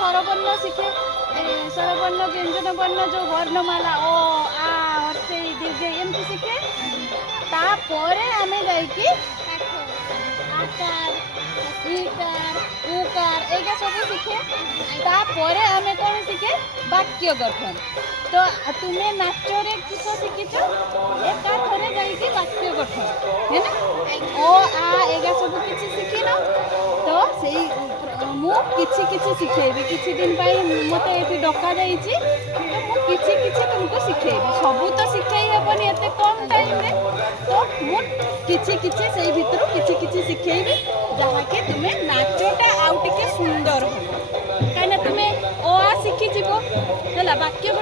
स्वरवर्ण शिखे स्वरवर्ण व्यंजन वर्ण जो वर्णमाला ओ आ हर्षे दीर्घ एमती शिखे तापर आम जाइकी आकार ईकार उकार एगा सब शिखे तापर आम कौन शिखे वाक्य गठन। तो तुम्हें नाचरे किस शिखिच एका थरे जाइकी वाक्य गठन है ना ओ आ एगा सब किछि शिखिन तो सेई मु किछि किछि सिखेबी किछि दिन पाई मते एठी डका जाइछि तो मु किछि किछि तुमको सिखेबी सबु तो सिखाई हेबनी एते कम टाइम रे तो मु किछि किछि सेई भितरु किछि किछि सिखेबी जहा कि तुमे नाचटा आउ टिके सुंदर हो काना तुमे ओ आ शिखि जिवो हला वाक्य